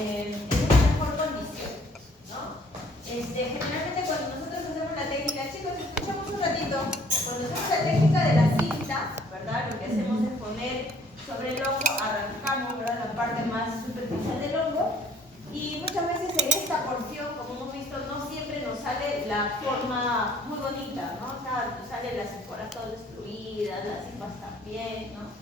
en una mejor condición, ¿no? Generalmente cuando nosotros hacemos la técnica, chicos, escuchamos un ratito, cuando hacemos la técnica de la cinta, ¿verdad? Lo que hacemos es poner sobre el hongo, arrancamos, ¿verdad?, la parte más superficial del hongo, y muchas veces en esta porción, como hemos visto, no siempre nos sale la forma muy bonita, ¿no? O sea, nos salen las esporas todas destruidas, las hipas también, ¿no?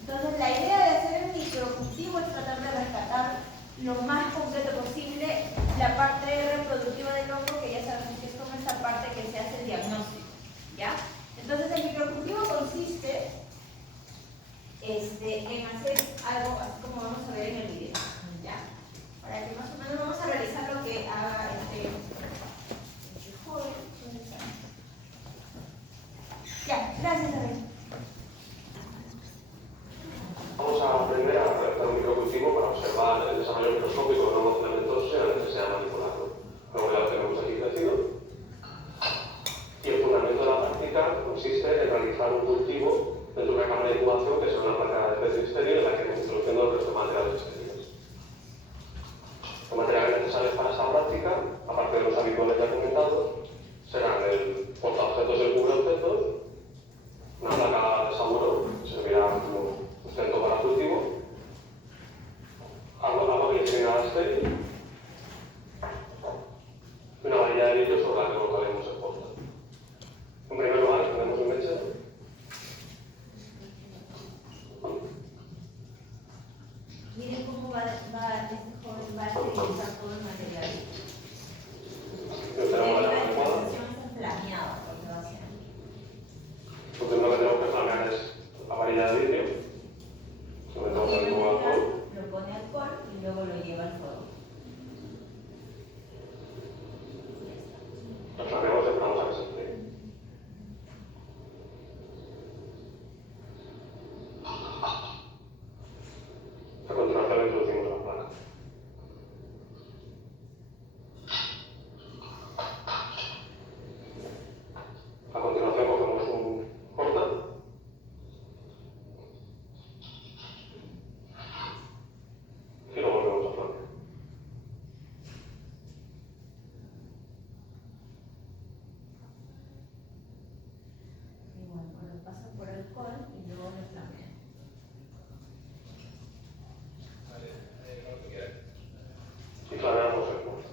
Entonces, la idea de hacer el microcultivo es tratar de rescatar lo más completo posible la parte reproductiva del hongo, que ya sabemos que es como esta parte que se hace el diagnóstico, ¿ya? Entonces, el microcultivo consiste en hacer algo así como vamos a ver en el video, ¿ya? Para que más o menos vamos a realizar lo que haga joven. Ya, gracias, David. Vamos a aprender a realizar un microcultivo para observar el desarrollo microscópico de nuevos elementos en el que se ha manipulado. Luego ya lo tenemos aquí crecido. Y el fundamento de la práctica consiste en realizar un cultivo dentro de una cámara de incubación que es una placa de especie exterior en la que vamos introduciendo el resto de materiales exteriores. Los materiales necesarios para esta práctica, aparte de los habituales ya comentados, serán el portaobjetos y el cubreobjetos, una placa de saburo que servirá como sustento para cultivo, agua glicina estéril y una varilla de litros sobre la que colocaremos el porta. En primer lugar, tenemos un mechero. Miren cómo este joven va a utilizar todo el material. Tenemos la adecuada. Planeada, porque va a ser. Lo primero que tenemos que planear es la varilla de vidrio. Lo metemos en el cubo de alcohol. Lo pone alcohol y luego lo lleva al fuego. Lo planeamos y esperamos a que se enfríe. A continuación le introducimos la placa. A continuación cogemos un porta y lo volvemos a planear. Igual, lo pasa por alcohol y luego lo flamea. Y planeamos el porta.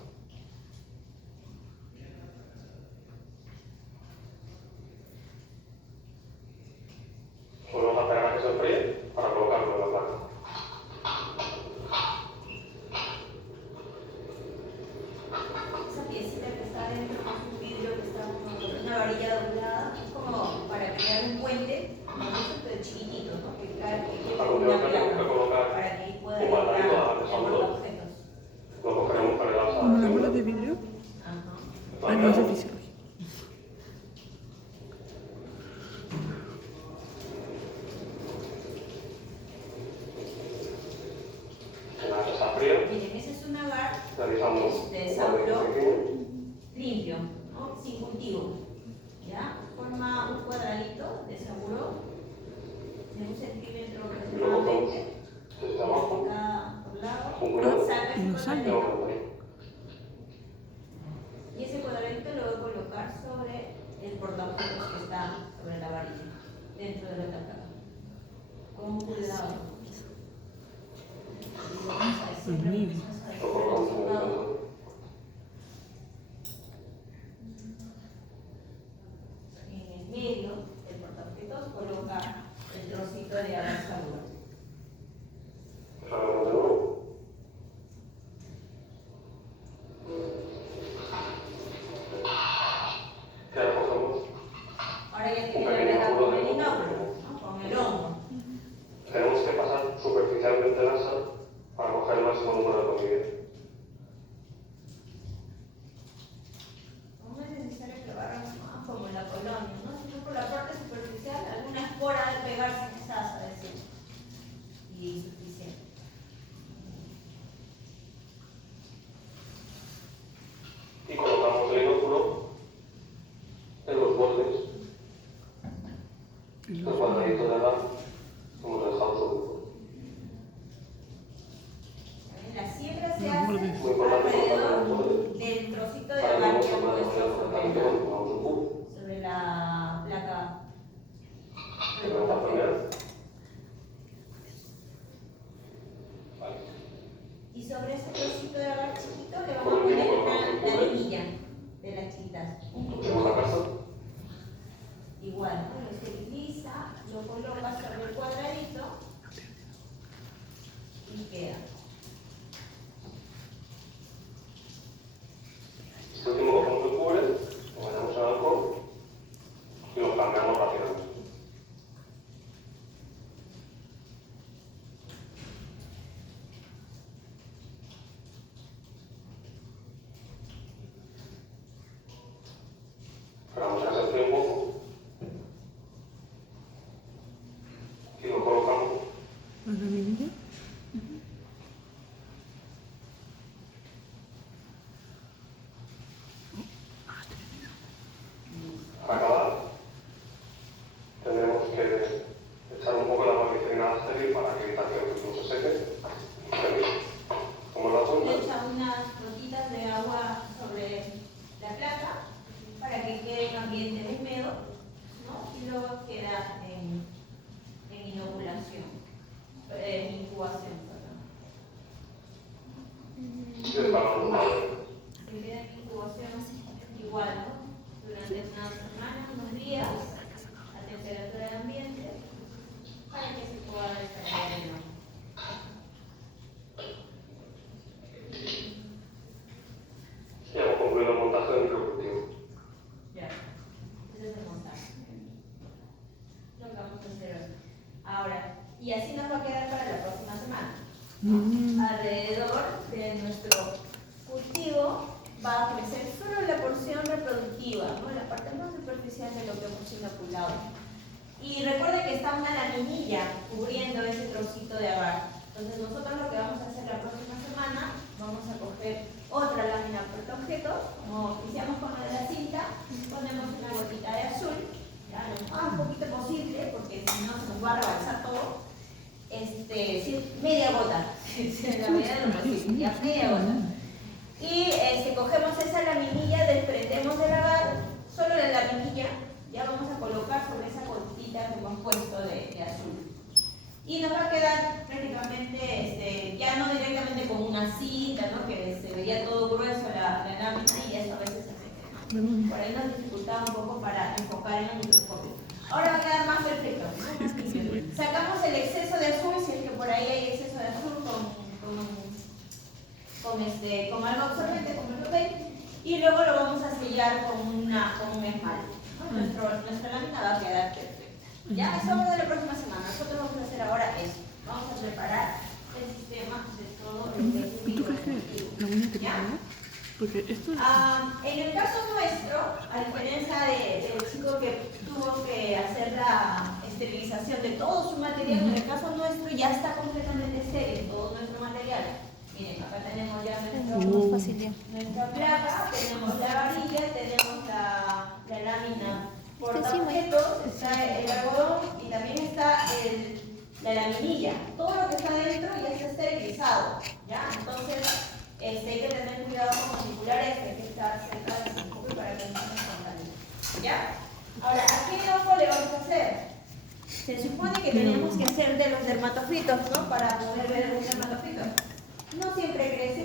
Volvemos a esperar a que se enfríe para colocarlo en la placa. Esa piecita que está dentro es un vidrio que está con una varilla doblada, es como para crear un puente, como eso, pero chiquitito, ¿no? Que lleve A una continuación tenemos que placa colocar para que ahí pueda un entrar baldío a el desautor. portaobjetos. Lo cogeremos para el alza de ¿Una bola cinta. de vidrio? Ajá. Ah, no, es de fisiología. Una vez está frío, Miren, ese es un agar realizamos de saburo limpio, ¿no? Sin cultivo. ¿Ya? Forma un cuadradito de saburo de 1 centímetro y lo cogemos aproximadamente. desde abajo, Cada por lado. con cuidado, Saca y ese lo saca. y cuadradito. lo ponemos. Y ese cuadradito lo voy a colocar sobre el portaobjetos que está sobre la varilla, dentro de la taca. Con cuidado. Y vamos a decir lo mismo, Lo colocamos en el centro. en el medio del portaobjetos colocar el trocito de agar saburo. Cerramos de nuevo. Y ahora cogemos Ahora ya un tiene la pequeño verdad cubo con de el hongo. inóculo, ¿no? Con el hongo. Tenemos que pasar superficialmente el asa para coger el máximo número de convivientes. Y sobre ese trocito de agar chiquito le vamos a poner una laminilla de las chiquitas. Pusimos la casa. Igual, ¿no? Lo esteriliza, lo coloca sobre el cuadradito y queda. Este último cogemos el cubre, lo metemos en el alcohol y lo cambiamos rápidamente. Esperamos a que se enfríe un poco y lo colocamos. Para acabar, tendremos que echar un poco de agua glicerina estéril para que evitar que el último se seque. Como la Le punta, echa unas gotitas de agua sobre la placa para que quede en ambiente húmedo, ¿no? Y luego queda en inoculación, en incubación, perdón. y dejamos un lado. Que queda en incubación igual, ¿no? Durante unas semanas, unos días, a temperatura de ambiente, para que se pueda desarrollar el hongo. Y hemos concluido el montaje del microcultivo. Ya, ese es el montaje. Lo que vamos a hacer hoy. Ahora, y así nos va a quedar para la próxima semana. Alrededor de nuestro cultivo va a crecer solo la porción reproductiva, ¿no? La parte más superficial de lo que hemos inoculado. Y recuerde que está una laminilla cubriendo ese trocito de agar. Entonces nosotros lo que vamos a hacer la próxima semana, vamos a coger otra lámina portaobjetos, como hicimos con la de la cinta, ponemos una gotita de azul, ya, lo más poquito posible, porque si no se nos va a rebalsar todo. Sí, media gota, en la medida de lo posible, ya media gota. Y cogemos esa laminilla, desprendemos del agar, solo la laminilla, ya vamos a colocar sobre esa gotita que hemos puesto de azul. Y nos va a quedar prácticamente, ya no directamente como una cinta, ¿no? Que se veía todo grueso la lámina y eso a veces se seca. Por ahí nos dificultaba un poco para enfocar en el microscopio. Ahora va a quedar más perfecto, ¿no? Sacamos el exceso de azul, si es que por ahí hay exceso de azul con algo absorbente, como lo ven, y luego lo vamos a sellar con un esmalte, ¿no? Nuestra lámina va a quedar perfecta. Ya, eso vamos a la próxima semana. Nosotros vamos a hacer ahora eso. Vamos a preparar el sistema de todo el que ¿Tú crees que la uña te queda? Porque esto es... En el caso nuestro, a diferencia del chico que tuvo que hacer la esterilización de todo su material, en el caso nuestro ya está completamente estéril todo nuestro material. Miren, acá tenemos ya nuestra placa, tenemos la varilla, tenemos la lámina portaobjetos, está el algodón y también está la laminilla. Todo lo que está dentro ya está esterilizado, ¿ya? Entonces, hay que tener cuidado con manipular esto, hay que estar cerca del microscopio para que no se contamine, ¿ya? Ahora, ¿a qué hongo le vamos a hacer? Se supone que tenemos que hacer de los dermatofitos, ¿no? Para poder ver un dermatofito. No siempre crece,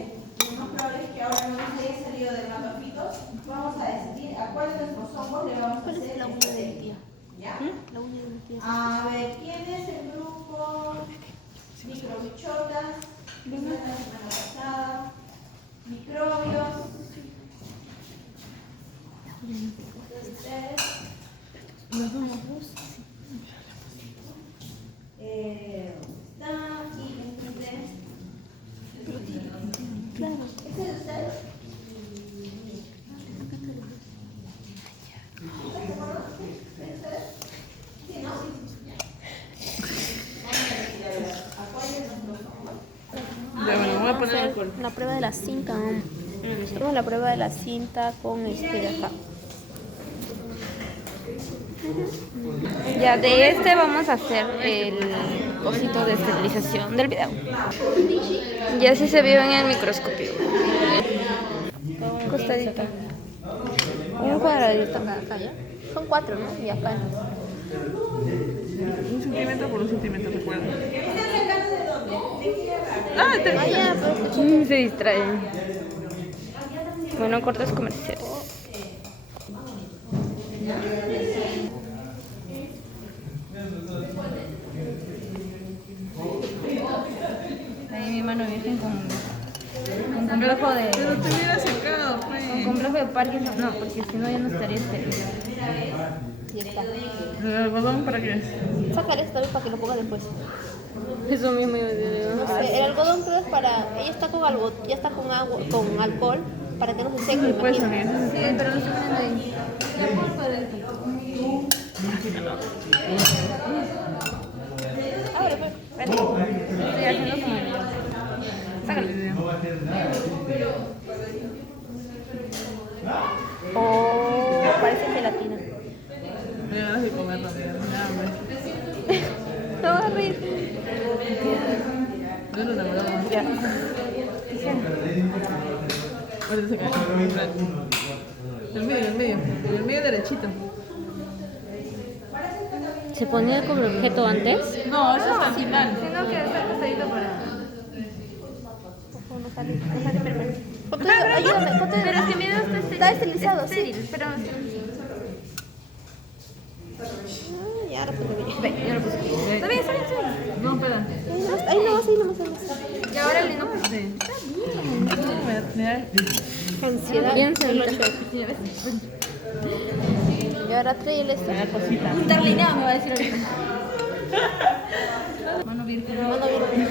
lo más probable es que ahora no nos haya salido dermatofitos. Vamos a decidir a cuál de nuestros hongos le vamos a hacer la uña del día. ¿Ya? La uña del día. A ver, ¿quién es el grupo microbichotas? Vimos la semana pasada. Microbios. Ustedes. Está aquí, entonces. Claro. ¿Ese es de ustedes? Sí, ¿no? Ya, bueno, voy a poner alcohol. La prueba de la cinta. Hacemos la prueba de la cinta con de acá. Ya, de este vamos a hacer el cosito de esterilización del video. Ya así se vio en el microscopio. Un costadito. Un cuadradito acá, ¿ya? Son 4, ¿no? Y acá. 1 centímetro por 1 centímetro, recuerda. ¿Están sacando de dónde? ¿De qué agarran? ya, pues. Se distrae. Bueno, cortes comerciales. Ahí mi mano virgen con complejo de... Pero te hubiera acercado, Con pues. complejo de Parkinson. No, porque si no ya no estaría estéril. Ya está. ¿El algodón para qué es? Sácale esto también para que lo ponga después. Eso mismo yo No sé, el algodón creo es para... Ella está con algo, ya está con agua, con alcohol, para que no se seque. Puede imagínate. salir. Sí, pero lo estoy poniendo ahí. Abre, pues. Estoy haciendo como el... Sácalo. Oh, parece gelatina. Me ganas de comer también. Me da hambre. No vas a reír. Yo no me broma. Ya. Ahorita se cae. El medio derechito. ¿Se ponía como objeto antes? No, eso es al final. Tengo que estar acostadito para... No sale, perfecto. Ayúdame, ponte. Pero es que mi dedo Está esterilizado, sí. Pero... Ya, ahora ponte bien. Ve, ya lo puse. Está bien. No, espera. Ahí nomás. Y ahora el no pues... Sí. Me da. Ansiedad. Bien, no lo he señorita. hecho. Y ahora trae el esto. Me da cosita. Un tarlinado me va a decir ahorita. Mano virgen. Mano virgen.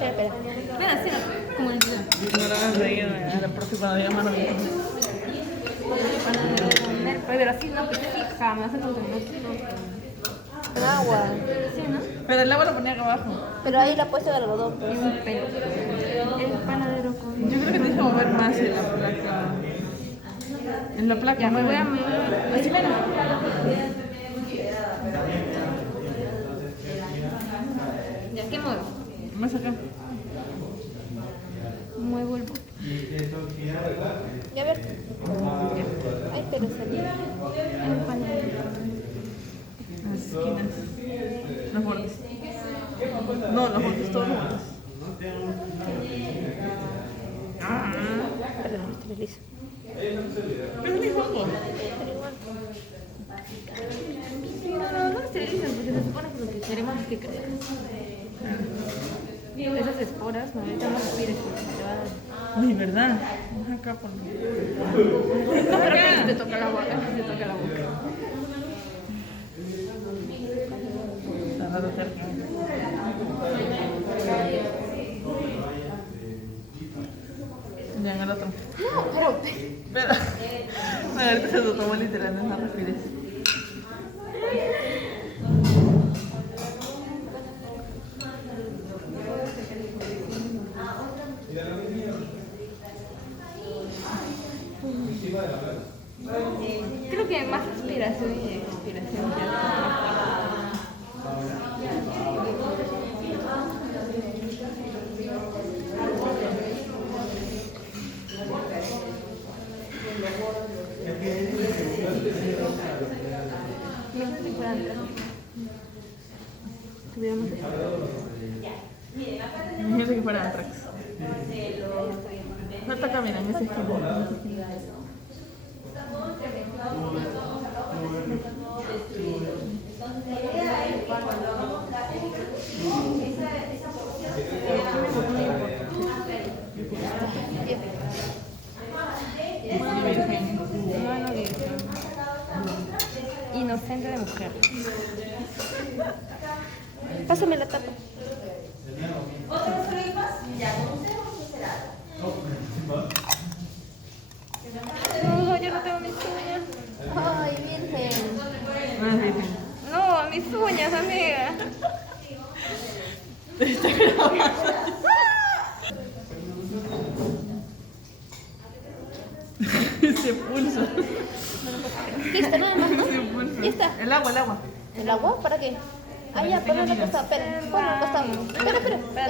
Espera. Mira, sí, como el video. No lo hagas reír a la profe cuando diga mano bien. Pero así no, que fija, me hace contenido. Con agua. Sí, ¿no? Pero el agua lo ponía acá abajo. Pero ahí la ha puesto de algodón. Y un pelo. El panadero con... Yo creo que tienes que mover más en la placa. En la placa, Ya, me voy a mueve. mover. Así menos. Ya, ¿qué muevo? Más acá. Muevo el... Ya ver. Ay, pero salió. El panadero. Las esquinas. Los bordes. No, los bordes, todos los bordes. Perdón, esterilizo. Pero ni juego. No esterilizan porque se supone que lo que queremos es que crezca. Esas esporas, no, ahorita no respires porque te va a dar... Ay, ¿verdad? Vamos acá por mí. No, pero que te toca la boca, te toca la boca. Está dando cerca. Ya en el otro. No, pero. Espera. Ahorita se lo tomó literal, no respires. Creo que más inspiración y expiración. No sé si fueran tuviéramos Imagínate que fuera Antrax. No está caminando en esa esquina. inocente de mujer. Pásame la tapa. ¿Otros problemas? Ya, conocemos o será. No, yo no tengo mis uñas. Ay, virgen. No, mis uñas, amiga. Ese pulso. Listo, nada más, ¿no? Ese pulso. Ya está. El agua, el agua. ¿El agua? ¿Para qué? Ah, ya, ponlo al costado. Espera, ponlo al costado. Espera.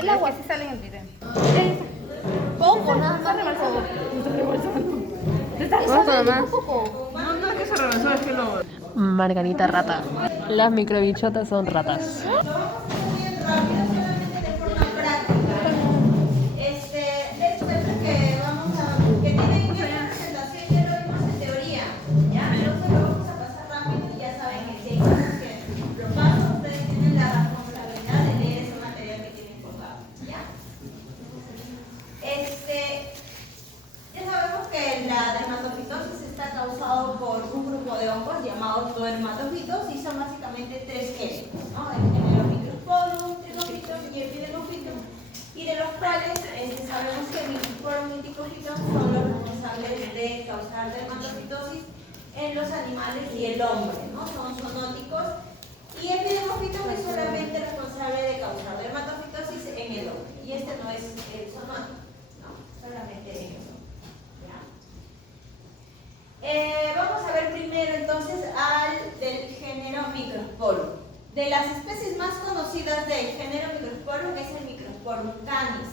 El agua. Es que sí sale en el video. Poco, nada más. Vamos a Está más. un poco. No, no es que se regresó, es que lo... Margarita rata. Las microbichotas son ratas. Lo vamos a hacer bien rápido, solamente de forma práctica. Les cuento que que tienen una presentación, ya lo vimos en teoría, ¿ya? Entonces lo vamos a pasar rápido y ya saben que si hay cosas que lo paso, ustedes tienen la responsabilidad de leer ese material que tienen colgado, ¿ya? Ya sabemos que la dermatofitosis está causado por un grupo de hongos llamados dermatofitos y son básicamente tres géneros, ¿no? El género Microsporum, Trichofitum y Epidermofitum, y de los cuales sabemos que Microsporum y Trichofitum son los responsables de causar dermatofitosis en los animales y el hombre, ¿no? Son zoonóticos, y Epidermofitum es solamente responsable de causar dermatofitosis en el hombre, y este no es el zoonótico, ¿no? Solamente en el hombre. Vamos a ver primero entonces al del género Microsporum. De las especies más conocidas del género Microsporum es el Microsporum canis.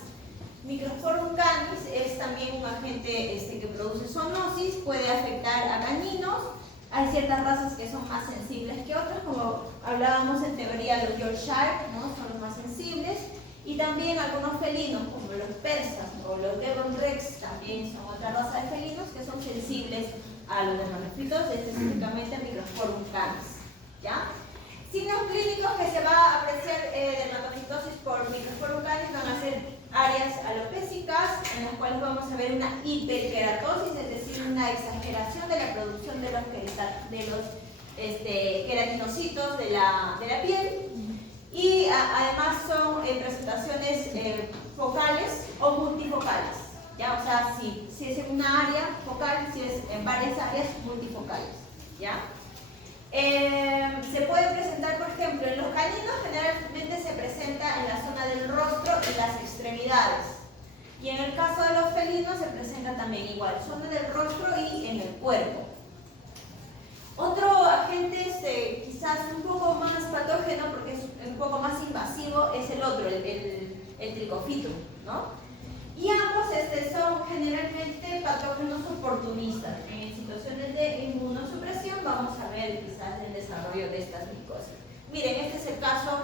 Microsporum canis es también un agente que produce zoonosis, puede afectar a caninos. Hay ciertas razas que son más sensibles que otras, como hablábamos en teoría, los Yorkshire, ¿no? Son los más sensibles. Y también algunos felinos, como los persas o los Devon Rex, también son otra raza de felinos que son sensibles a los dermatofitos, específicamente a Microsporum canis, ¿ya? Signos clínicos que se va a apreciar dermatofitosis por Microsporum canis van a ser áreas alopécicas, en las cuales vamos a ver una hiperkeratosis, es decir, una exageración de la producción de los queratinocitos de la piel. Y además son presentaciones focales o multifocales, ¿ya? O sea, si es en una área focal, si es en varias áreas multifocales, ¿ya? Se puede presentar, por ejemplo, en los caninos generalmente se presenta en la zona del rostro y las extremidades. Y en el caso de los felinos se presenta también igual, zona del rostro y en el cuerpo. Otro agente quizás un poco más patógeno, porque es un poco más invasivo, es el otro, el Trichofitum, ¿no? Y ambos son generalmente patógenos oportunistas. En situaciones de inmunosupresión vamos a ver quizás el desarrollo de estas micoses. Miren, este es el caso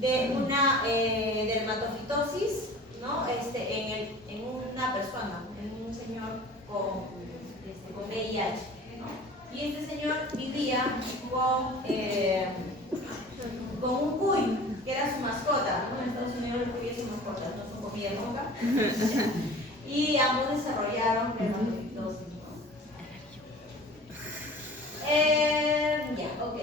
de una dermatofitosis, ¿no? En una persona, en un señor con VIH, ¿no? Y este señor vivía con un cuy, que era su mascota, ¿no? En Estados Unidos los cuyes son mascotas, no son comida nunca. Y ambos desarrollaron dermatofitosis, ¿no? Ya, ok.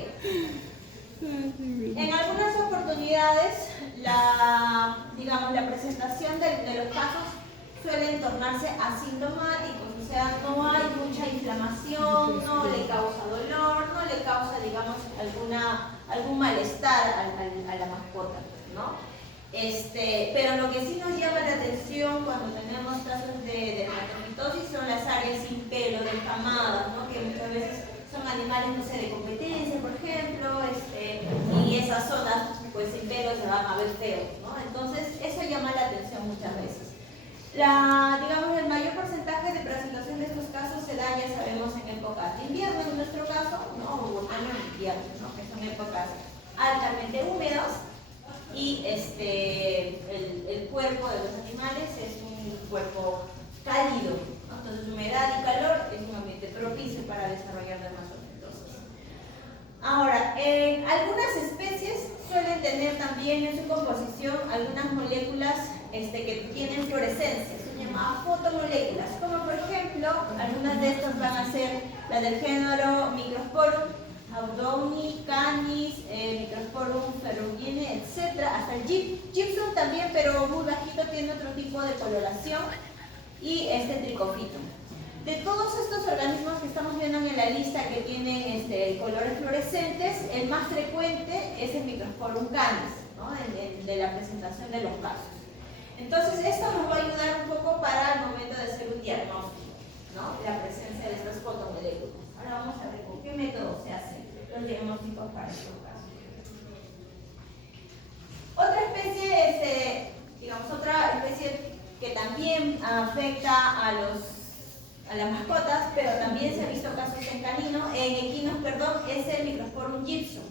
En algunas oportunidades, la presentación de los casos suelen tornarse asintomáticos, o sea, no hay mucha inflamación, no le causa dolor, no le causa, digamos, algún malestar a la mascota, ¿no? Pero lo que sí nos llama la atención cuando tenemos casos de dermatofitosis son las áreas sin pelo, descamadas, ¿no? Que muchas veces son animales, no sé, de competencia, por ejemplo, y esas zonas, pues sin pelo se van a ver feos, ¿no? Entonces, eso llama la atención muchas veces. El mayor porcentaje de presentación de estos casos se da, ya sabemos, en épocas de invierno, en nuestro caso, ¿no? O otoño e invierno, ¿no? Que son épocas altamente húmedas, y el cuerpo de los animales es un cuerpo cálido, ¿no? Entonces, humedad y calor es un ambiente propicio para desarrollar dermatofitosis. Ahora, algunas especies suelen tener también en su composición algunas moléculas que tienen fluorescencia, son llamadas fotomoléculas, como por ejemplo, algunas de estas van a ser las del género Microsporum, Audoni, Canis, Microsporum ferrugine, etc. Hasta el gypsum también, pero muy bajito, tiene otro tipo de coloración, y Trichofitum. De todos estos organismos que estamos viendo en la lista que tienen colores fluorescentes, el más frecuente es el Microsporum canis, ¿no? de la presentación de los casos. Entonces, esto nos va a ayudar un poco para el momento de hacer un diagnóstico, ¿no? La presencia de estas fotomoléculas. Ahora vamos a ver con qué método se hacen los diagnósticos para estos casos. Otra especie, otra especie que también afecta a las mascotas, pero también se ha visto casos en equinos, es el Microsporum gypsum,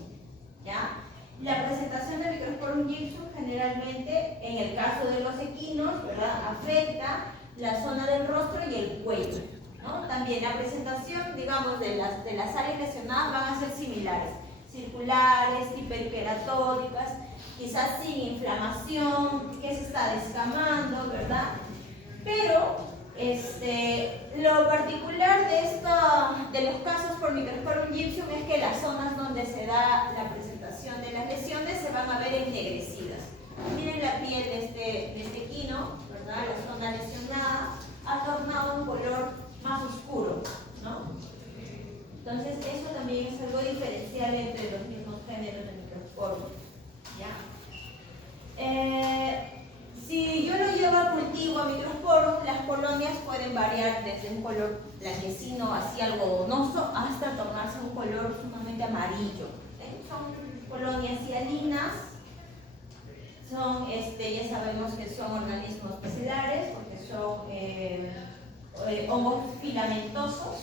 ¿ya? La presentación del Microsporum gypsum generalmente, en el caso de los equinos, ¿verdad?, afecta la zona del rostro y el cuello, ¿no? También la presentación, digamos, de las áreas lesionadas van a ser similares, circulares, hiperqueratódicas, quizás sin inflamación, que se está descamando, ¿verdad? Pero lo particular de los casos por Microsporum gypsum es que las zonas donde se da la presentación de las lesiones se van a ver ennegrecidas. Miren la piel de este equino, ¿verdad? La zona lesionada ha tornado un color más oscuro, ¿no? Entonces eso también es algo diferencial entre los mismos géneros de Microsporum, ¿ya? Si yo lo llevo a cultivo a Microsporum, las colonias pueden variar desde un color blanquecino así algodonoso hasta tornarse un color sumamente amarillo. Son colonias hialinas, ya sabemos que son organismos peciolares porque son hongos filamentosos,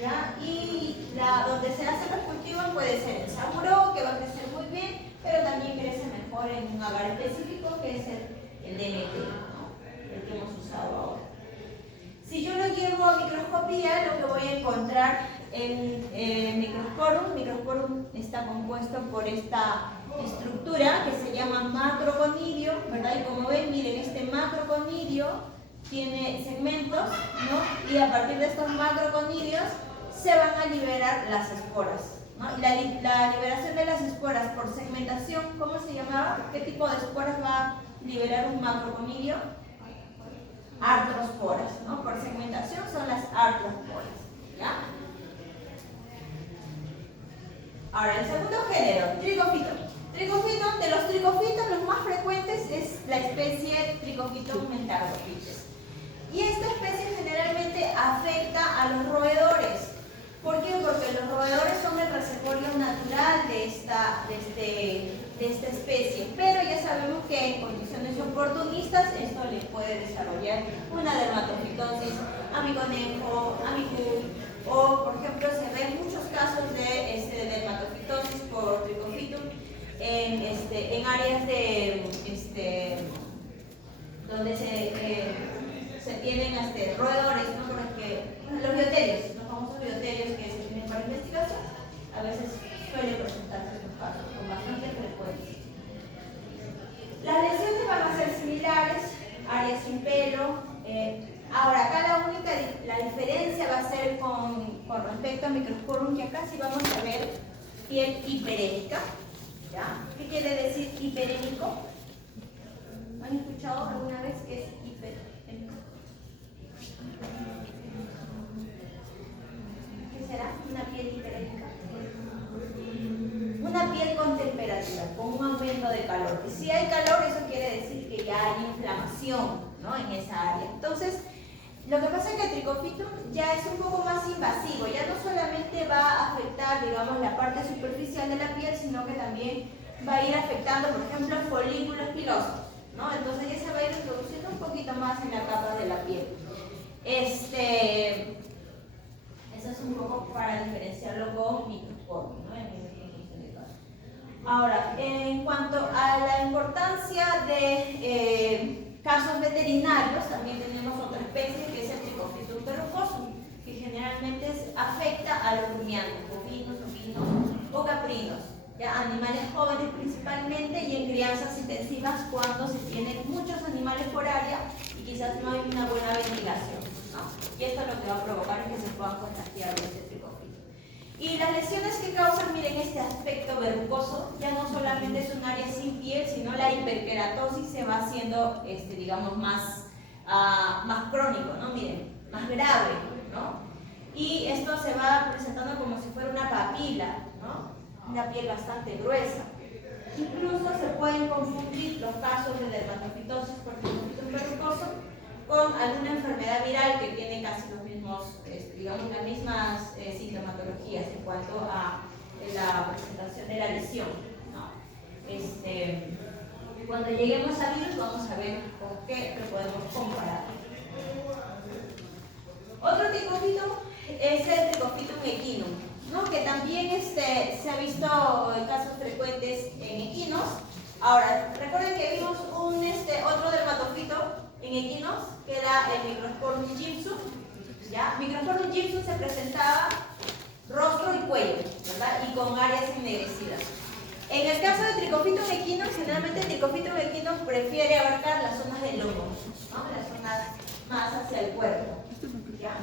¿ya? Y donde se hacen los cultivos puede ser el saburó, que va a crecer muy bien, pero también crece mejor en un agar específico que es el DMT, ¿no? El que hemos usado ahora. Si yo lo llevo a microscopía, lo que voy a encontrar en Microsporum está compuesto por esta estructura que se llama macroconidio, ¿verdad? Y como ven, miren, este macroconidio tiene segmentos, ¿no? Y a partir de estos macroconidios se van a liberar las esporas, ¿no? Y la liberación de las esporas por segmentación, ¿cómo se llamaba? ¿Qué tipo de esporas va a liberar un macroconidio? Artrosporas, ¿no? Por segmentación son las artrosporas, ¿ya? Ahora, el segundo género, tricofito. De los tricofitos, los más frecuentes es la especie Trichophyton mentardophytes. Y esta especie generalmente afecta a los roedores. ¿Por qué? Porque los roedores son el reservorio natural de esta especie, pero ya sabemos que en condiciones oportunistas esto le puede desarrollar una dermatofitosis, amiconefo, amicul, o por ejemplo se ven muchos casos de dermatofitosis por Trichophyton en áreas donde se tienen roedores, ¿no? Porque los bioterios, los famosos bioterios que se tienen para investigación, a veces suele presentarse estos casos con bastante frecuencia. Las lesiones van a ser similares, áreas sin pelo. Ahora, acá la diferencia va a ser con respecto a Microsporum, que acá sí vamos a ver piel hiperémica, ¿ya? ¿Qué quiere decir hiperémico? ¿Han escuchado alguna vez qué es hiperémico? ¿Qué será una piel hiperémica? Una piel con temperatura, con un aumento de calor. Y si hay calor, eso quiere decir que ya hay inflamación, ¿no? En esa área. Entonces, lo que pasa es que el Trichophyton ya es un poco más invasivo, ya no solamente va a afectar, digamos, la parte superficial de la piel, sino que también va a ir afectando, por ejemplo, folículos pilosos, ¿no? Entonces ya se va a ir introduciendo un poquito más en la capa de la piel. Eso es un poco para diferenciarlo con Microsporum, ¿no? Ahora, en cuanto a la importancia de casos veterinarios, también tenemos otra especie que es el Trichophyton verrucosum, que generalmente afecta a los rumiantes, bovinos, ovinos o caprinos, ¿ya? Animales jóvenes principalmente y en crianzas intensivas cuando se tienen muchos animales por área y quizás no hay una buena ventilación, ¿no? Y esto lo que va a provocar es que se puedan contagiar de este Trichophyton. Y las lesiones que causan, miren, este aspecto verrucoso, ya no solamente es un área sin piel, sino la hiperkeratosis se va haciendo, digamos, más crónico, ¿no? Miren, más grave, ¿no? Y esto se va presentando como si fuera una papila, ¿no? Una piel bastante gruesa. Incluso se pueden confundir los casos de dermatofitosis por Trichophyton verrucoso con alguna enfermedad viral que tiene casi los mismos, digamos, las mismas sintomatologías en cuanto a la presentación de la lesión, ¿no? Cuando lleguemos a virus vamos a ver con qué lo podemos comparar. Otro tricofito es el Tricofitum equinum, ¿no? Que también se ha visto en casos frecuentes en equinos. Ahora, recuerden que vimos otro dermatofito en equinos, que era el Microsporum gypsum, ¿ya? Microsporum gypsum se presentaba rostro y cuello, ¿verdad? Y con áreas ennegrecidas. En el caso de Tricofitum equinum, generalmente el Tricofitum equinum prefiere abarcar las zonas del lomo, ¿no? Las zonas más hacia el cuerpo, ¿ya?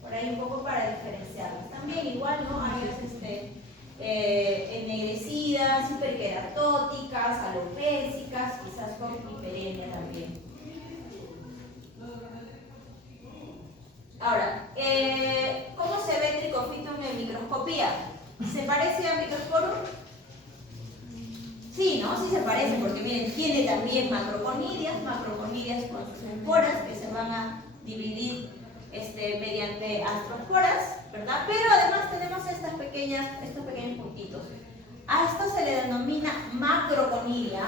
Por ahí un poco para diferenciarlas. También igual, ¿no? Áreas ennegrecidas, hiperqueratóticas, alopécicas, quizás con hiperemia también. Ahora, ¿cómo se ve Tricofitum en microscopía? ¿Se parece a Microsporum? Sí, ¿no? Sí se parece, porque miren, tiene también macroconidias con sus esporas que se van a dividir mediante astrosporas, ¿verdad? Pero además tenemos estos pequeños puntitos. A estos se les denomina macroconidia,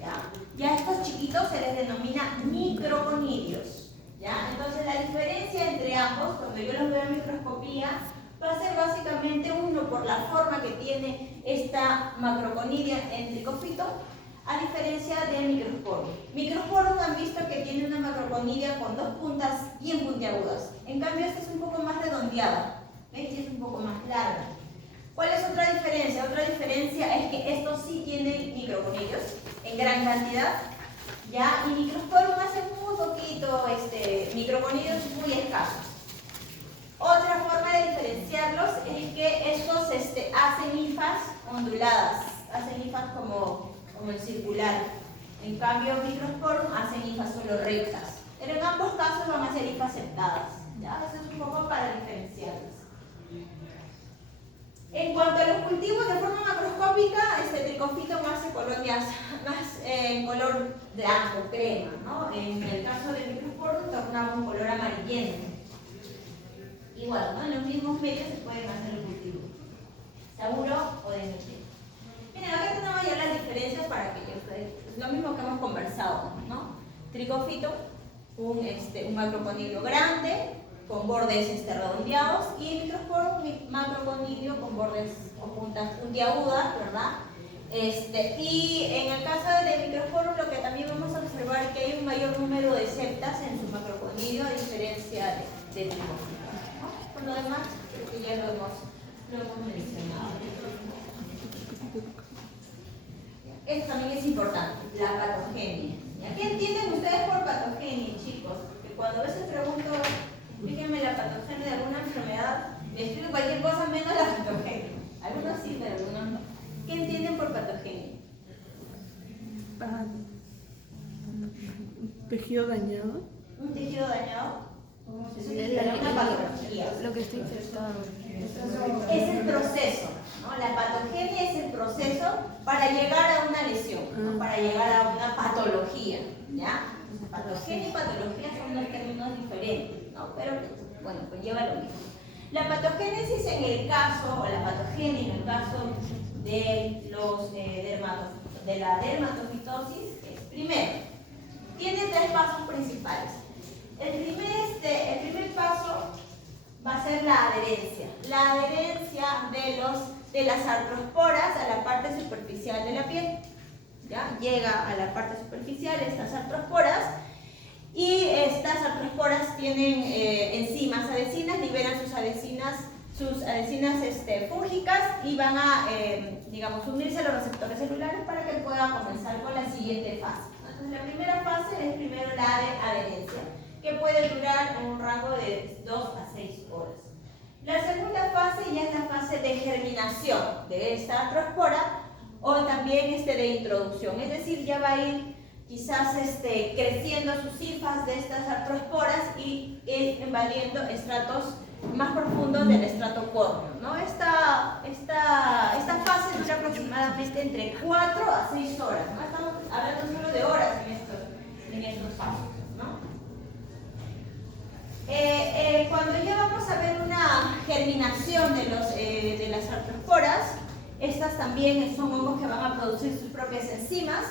¿ya? Y a estos chiquitos se les denomina microconidios, ¿ya? Entonces la diferencia entre ambos, cuando yo los veo en microscopía, va a ser básicamente uno por la forma que tiene esta macroconidia en tricofito, a diferencia del Microsporum. Microsporum han visto que tiene una macroconidia con dos puntas bien puntiagudas. En cambio, esta es un poco más redondeada, ¿ves? Y es un poco más larga. ¿Cuál es otra diferencia? Otra diferencia es que estos sí tienen microconidios en gran cantidad, ¿ya? Y Microsporum hace muy poquito microconidios muy escasos. Otra forma de diferenciarlos es que estos hacen hifas onduladas, hacen hifas como el circular. En cambio, Microsporum hacen hifas solo rectas. Pero en ambos casos van a ser hifas sentadas. ¿Ya? Eso es un poco para diferenciarlos. En cuanto a los cultivos de forma macroscópica, Tricofitum hace colonias más en color blanco, crema, ¿no? En el caso de Microsporum tornamos un color amarillento. Igual, ¿no? En los mismos medios se pueden hacer los cultivos. Seguro o de nutrientes. Miren, acá tenemos ya las diferencias para que es lo mismo que hemos conversado, ¿no? Tricofitum, un macroconidio grande, con bordes redondeados, y Microsporum, un macroconidio con bordes o puntas puntiagudas, ¿verdad? Y en el caso de Microsporum, lo que también vamos a observar es que hay un mayor número de septas en su macroconidio, a diferencia de Tricofitum. Por lo demás, creo que ya lo hemos mencionado. Esto también es importante, la patogenia. ¿Qué entienden ustedes por patogenia, chicos? Porque cuando a veces pregunto, díganme la patogenia de alguna enfermedad, me explico cualquier cosa menos la patogenia. Algunos sí, pero algunos no. ¿Qué entienden por patogenia? Tejido dañado. ¿Un tejido dañado? Eso significa una patología. Lo que está infectado. Es el proceso, ¿no? La patogenia es el proceso para llegar a una lesión, ¿no? Para llegar a una patología, ¿ya? Patogenia y patología son dos términos diferentes, ¿no? Pero, bueno, pues lleva lo mismo. La patogénesis en el caso, o la patogenia en el caso de la dermatofitosis, es primero, tiene tres pasos principales. El primer paso va a ser la adherencia. La adherencia de las artrosporas a la parte superficial de la piel. ¿Ya? Llega a la parte superficial estas artrosporas, y estas artrosporas tienen enzimas adhesinas, liberan sus adhesinas fúngicas, y van a, unirse a los receptores celulares para que pueda comenzar con la siguiente fase. Entonces, la primera fase es primero la adherencia, que puede durar en un rango de 2 a 6 horas. La segunda fase ya es la fase de germinación de esta artrospora, o también de introducción, es decir, ya va a ir quizás creciendo sus hifas de estas artrosporas y invadiendo estratos más profundos del estrato córneo, ¿no? Esta fase dura aproximadamente entre 4 a 6 horas, ¿no? Estamos hablando solo de horas en estos pasos, ¿no? Cuando ya vamos a ver una germinación de las artrosporas, estas también son hongos que van a producir sus propias enzimas,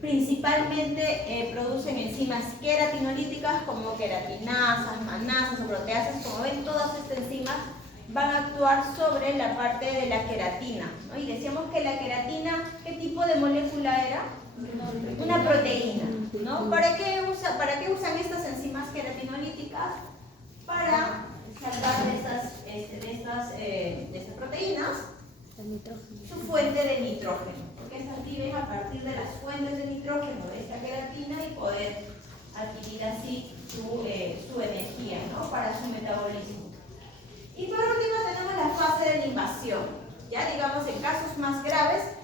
principalmente producen enzimas queratinolíticas como queratinasas, manasas o proteasas. Como ven, todas estas enzimas van a actuar sobre la parte de la queratina, ¿no? Y decíamos que la queratina, ¿qué tipo de molécula era? Una proteína, ¿no? ¿Para qué usan estas enzimas queratinolíticas? Para sacar de estas proteínas su fuente de nitrógeno, porque estas viven a partir de las fuentes de nitrógeno de esta queratina y poder adquirir así su energía, ¿no? Para su metabolismo. Y por último tenemos la fase de la invasión. Ya digamos en casos más graves,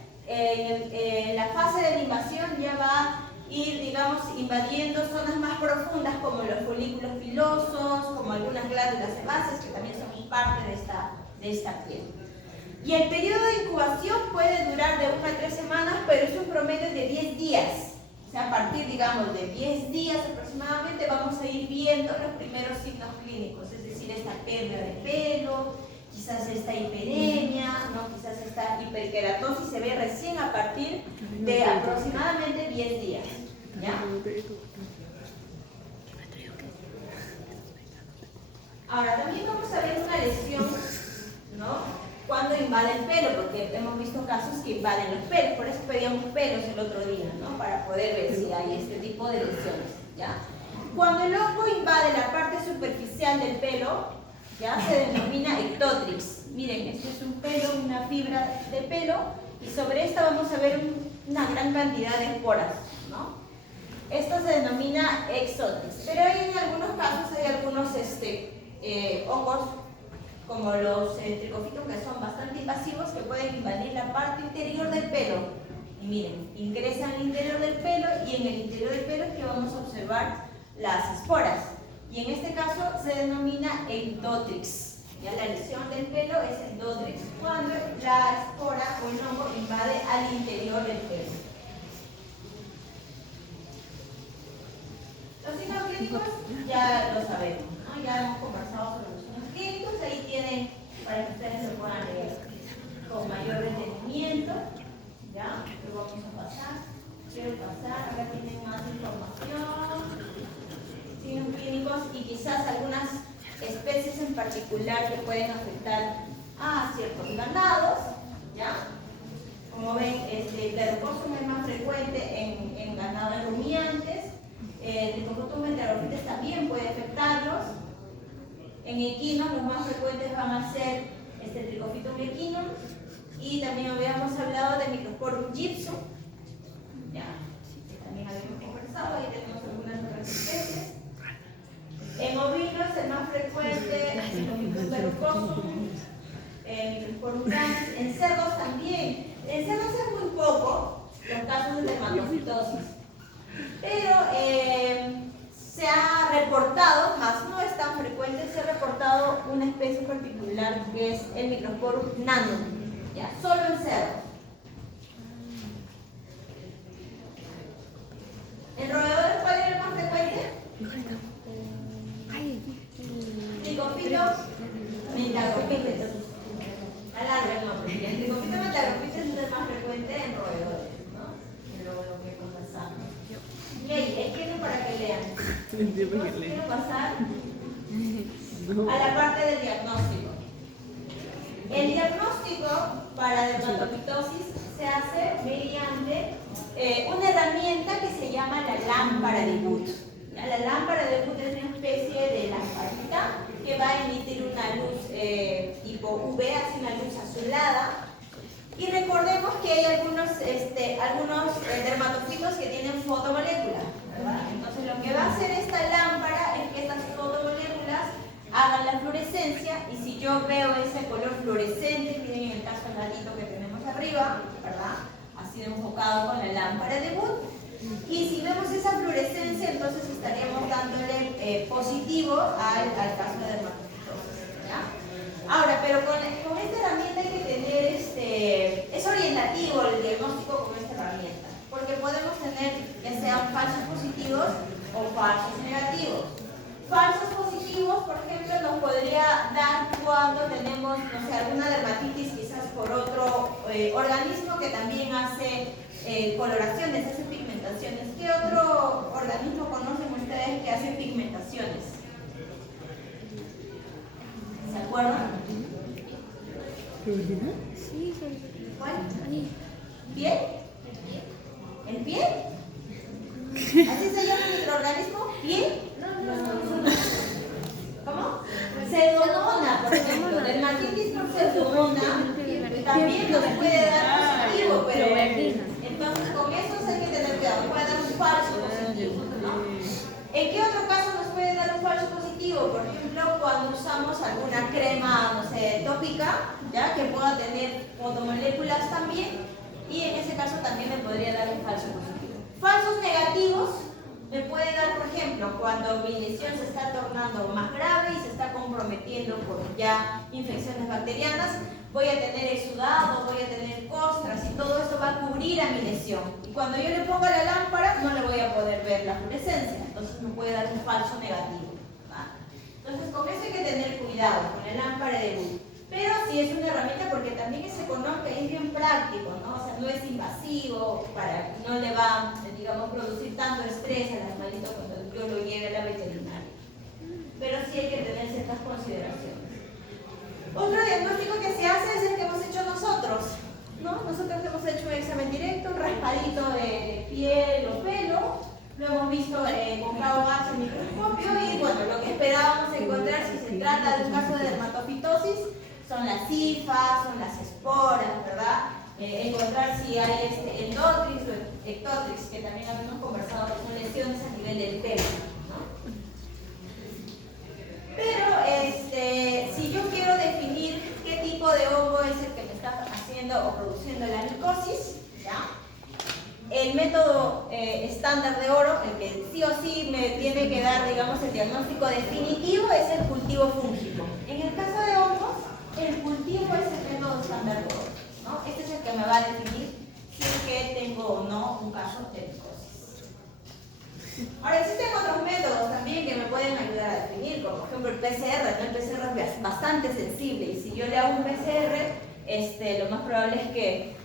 la fase de la invasión ya va a ir, digamos, invadiendo zonas más profundas como los folículos pilosos, como algunas glándulas sebáceas que también son parte de esta piel. Y el periodo de incubación puede durar de 1 a 3 semanas, pero es un promedio de 10 días. O sea, a partir, digamos, de 10 días aproximadamente vamos a ir viendo los primeros signos clínicos, es decir, esta pérdida de pelo, quizás esta hiperemia, ¿no? Quizás esta hiperkeratosis se ve recién a partir de aproximadamente 10 días. ¿Ya? Ahora, también vamos a ver una lesión, ¿no? Cuando invade el pelo, porque hemos visto casos que invaden los pelos, por eso pedíamos pelos el otro día, ¿no? Para poder ver si hay este tipo de lesiones, ¿ya? Cuando el hongo invade la parte superficial del pelo, ya se denomina ectotrix. Miren, este es un pelo, una fibra de pelo, y sobre esta vamos a ver una gran cantidad de esporas, ¿no? Esto se denomina exotrix, pero en algunos casos hay algunos hongos como los tricofitos, que son bastante invasivos, que pueden invadir la parte interior del pelo. Y miren, ingresan al interior del pelo, y en el interior del pelo es que vamos a observar las esporas. Y en este caso se denomina endotrix. Ya la lesión del pelo es endotrix cuando la espora o el hongo invade al interior del pelo. Los signos clínicos ya lo sabemos, ¿no? Ya hemos conversado sobre los signos clínicos. Ahí tienen para que ustedes se puedan leer con mayor detenimiento. Ya, lo vamos a pasar. Quiero pasar, acá tienen más información. Signos clínicos y quizás algunas especies en particular que pueden afectar a ciertos ganados, ¿ya? Como ven, el Pterococcus es más frecuente en ganado de rumiantes. El Trichomonas enterofites también puede afectarlos. En equinos los más frecuentes van a ser Trichophytum equinum, y también habíamos hablado de Microsporum gypsum, ¿ya? También habíamos conversado, ahí tenemos algunas otras especies. En ovinos el más frecuente es el Pterococcus, Microsporum canis. En cerdos también. En cerdos es muy poco los casos de dermatofitosis, pero se ha reportado, más no es tan frecuente, se ha reportado una especie particular que es el Microsporum nanum, ¿ya? Solo en cerdos. ¿En roedores cuál es el más frecuente? Tricofilo metagropites. Alarga el nombre. El Tricofilo metagropites es el más frecuente en roedores, ¿no? En lo que conversamos. Ley, quiero para que lean. Quiero pasar a la parte del diagnóstico. El diagnóstico para dermatopitosis se hace mediante una herramienta que se llama la lámpara de Wood. La lámpara de Wood es una especie de lamparita que va a emitir una luz tipo UV, hace una luz azulada. Y recordemos que hay algunos dermatofitos que tienen fotomoléculas, ¿verdad? Entonces lo que va a hacer esta lámpara es que estas fotomoléculas hagan la fluorescencia, y si yo veo ese color fluorescente, miren en el caso del ladito que tenemos arriba, ¿verdad? Ha sido enfocado con la lámpara de Wood. Y si vemos esa fluorescencia, entonces estaríamos dándole positivo al caso de dermatofitosis, ¿ya? Ahora, pero con esta herramienta hay que tener, es orientativo el diagnóstico con esta herramienta, porque podemos tener ya sean falsos positivos o falsos negativos. Falsos positivos, por ejemplo, nos podría dar cuando tenemos, no sé, alguna dermatitis quizás por otro organismo que también hace coloraciones, hace pigmentación. pigmentaciones. ¿Qué otro organismo conocen ustedes que hace pigmentaciones? ¿Se acuerdan? Sí, ¿Cuál? ¿Piel? ¿El piel? ¿Así se llama el microorganismo? ¿Piel? ¿Cómo? Pseudomonas, por ejemplo. Dermatitis por pseudomonas también nos puede dar positivo, pero entonces con eso hay que tener cuidado. Puede dar un falso positivo, ¿no? ¿En qué otro caso nos puede dar un falso positivo? Por ejemplo, cuando usamos alguna crema, no sé, tópica, ya que pueda tener fotomoléculas también, y en ese caso también me podría dar un falso positivo. Falsos negativos me puede dar, por ejemplo, cuando mi lesión se está tornando más grave y se está comprometiendo por ya infecciones bacterianas, voy a tener exudado, voy a tener costras y todo eso va a cubrir a mi lesión. Y cuando yo le ponga la lámpara no le voy a poder ver la fluorescencia, entonces me puede dar un falso negativo, ¿va? Entonces con eso hay que tener cuidado, con la lámpara de luz. Pero sí es una herramienta porque también es económico y es bien práctico, ¿no? O sea, no es invasivo, no le va, digamos, producir tanto estrés al animalito cuando yo lo lleve a la veterinaria. Pero sí hay que tener ciertas consideraciones. Otro diagnóstico que se hace es el que hemos hecho nosotros, ¿no? Nosotros hemos hecho un examen directo, un raspadito de piel o pelo, lo hemos visto con Cabo Max en microscopio y bueno, lo que esperábamos encontrar si se trata de un caso de dermatofitosis son las hifas, son las esporas, ¿verdad? Encontrar si hay endotrix o ectotrix, que también habíamos conversado, que son lesiones a nivel del pelo, ¿no? Pero si yo quiero definir qué tipo de hongo es el que me está haciendo o produciendo la micosis, ¿ya? El método estándar de oro, el que sí o sí me tiene que dar, digamos, el diagnóstico definitivo es el cultivo fúngico. En el caso de hongos, el cultivo es el método estándar de oro, ¿no? Este es el que me va a definir si es que tengo o no un caso de micosis. Ahora, existen otros métodos también que me pueden ayudar a definir, como por ejemplo el PCR, ¿no? El PCR es bastante sensible y si yo le hago un PCR, lo más probable es que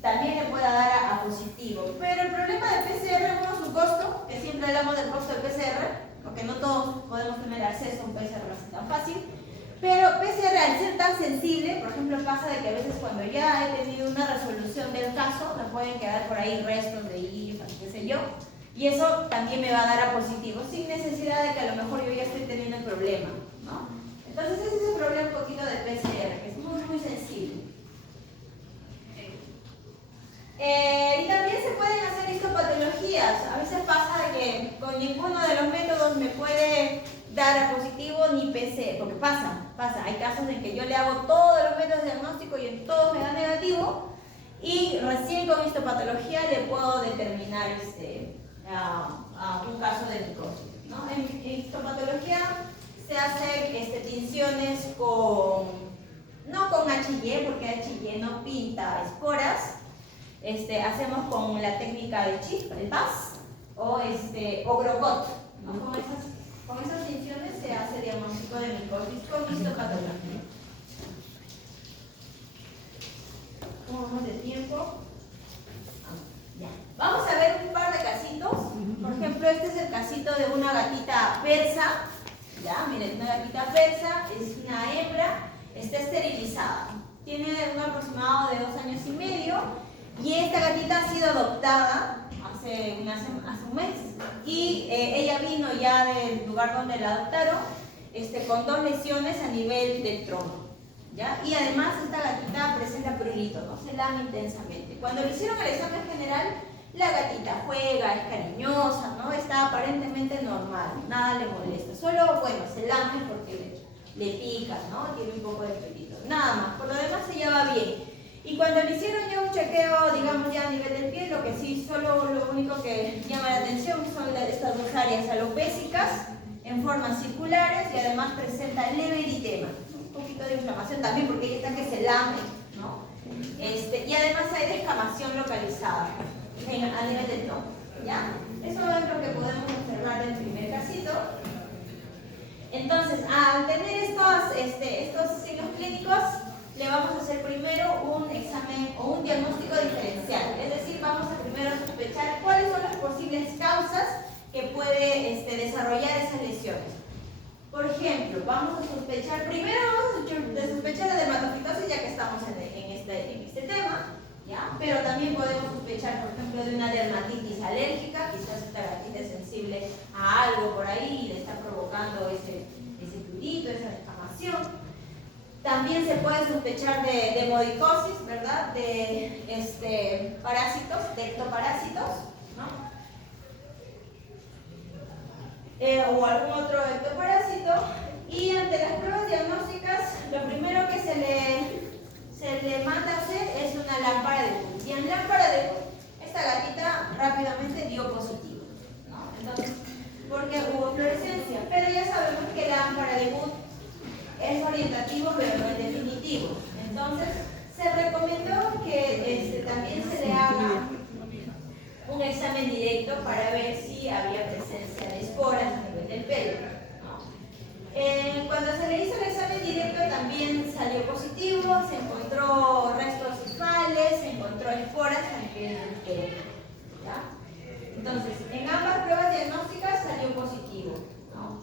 también le pueda dar a positivo. Pero el problema del PCR es su costo, que siempre hablamos del costo del PCR, porque no todos podemos tener acceso a un PCR así tan fácil. Pero PCR, al ser tan sensible, por ejemplo, pasa de que a veces cuando ya he tenido una resolución del caso, me pueden quedar por ahí restos de hifas, qué sé yo, y eso también me va a dar a positivo, sin necesidad de que a lo mejor yo ya esté teniendo el problema, ¿no? Entonces ese es el problema un poquito de PCR, que es muy, muy sensible. Y también se pueden hacer histopatologías. A veces pasa de que con ninguno de los métodos me puede dar a positivo ni PCR, porque pasa. Hay casos en que yo le hago todos los métodos de diagnóstico y en todos me da negativo y recién con histopatología le puedo determinar un caso de micosis, ¿no? En histopatología se hacen tinciones no con HY, porque HY no pinta esporas. Hacemos con la técnica de chip, el PAS, o Grocot, ¿no? Con esas tinciones se hace diagnóstico de micosis con histopatología. ¿Cómo vamos de tiempo? Ya. Vamos a ver un par de casitos. Por ejemplo, este es el casito de una gatita persa. Ya, miren, una gatita persa, es una hembra, está esterilizada. Tiene un aproximado de 2 años y medio. Y esta gatita ha sido adoptada hace un mes y ella vino ya del lugar donde la adoptaron con 2 lesiones a nivel del tronco, ¿ya? Y además esta gatita presenta prurito, ¿no? Se lame intensamente. Cuando le hicieron el examen general, la gatita juega, es cariñosa, ¿no? Está aparentemente normal, nada le molesta. Solo, bueno, se lame porque le pica, ¿no? Tiene un poco de prurito, nada más. Por lo demás se lleva bien. Y cuando le hicieron ya un chequeo, digamos ya a nivel del pie, lo que sí, solo lo único que llama la atención son estas 2 áreas alopésicas en formas circulares y además presenta leve eritema, un poquito de inflamación también porque ella está que se lame, ¿no? Y además hay descamación localizada a nivel del tronco, ¿ya? Eso es lo que podemos observar del primer casito. Entonces, al tener estos signos clínicos, le vamos a hacer primero un examen o un diagnóstico diferencial, es decir, vamos a primero causas que puede desarrollar esas lesiones. Por ejemplo, vamos a sospechar, primero vamos a sospechar la dermatofitosis ya que estamos en este tema, ¿ya? Pero también podemos sospechar, por ejemplo, de una dermatitis alérgica, quizás esta gatita es sensible a algo por ahí y le está provocando ese prurito, esa descamación. También se puede sospechar de hemodicosis, ¿verdad? De parásitos, de ectoparásitos, ¿no? O algún otro ectoparásito. Y ante las pruebas diagnósticas, lo primero que se le manda a hacer es una lámpara de Wood. Y en lámpara de Wood, esta gatita rápidamente dio positivo, ¿no? Entonces, porque hubo fluorescencia. Pero ya sabemos que la lámpara de Wood es orientativo, pero no es definitivo. Entonces, se recomendó que también se le haga un examen directo para ver si había presencia de esporas a nivel del pelo, ¿no? Cuando se le hizo el examen directo también salió positivo, se encontró restos cefales, se encontró esporas a nivel del pelo, ¿ya? Entonces, en ambas pruebas diagnósticas salió positivo, ¿no?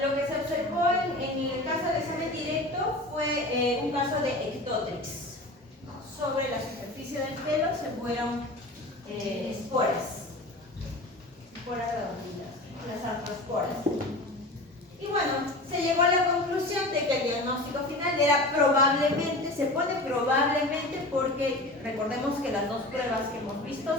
Lo que se observó en el caso del examen directo fue un caso de ectotrix, ¿no? Sobre la superficie del pelo se fueron esporas redonditas, las artrosporas. Y bueno, se llegó a la conclusión de que el diagnóstico final era probablemente, se pone probablemente porque recordemos que las dos pruebas que hemos visto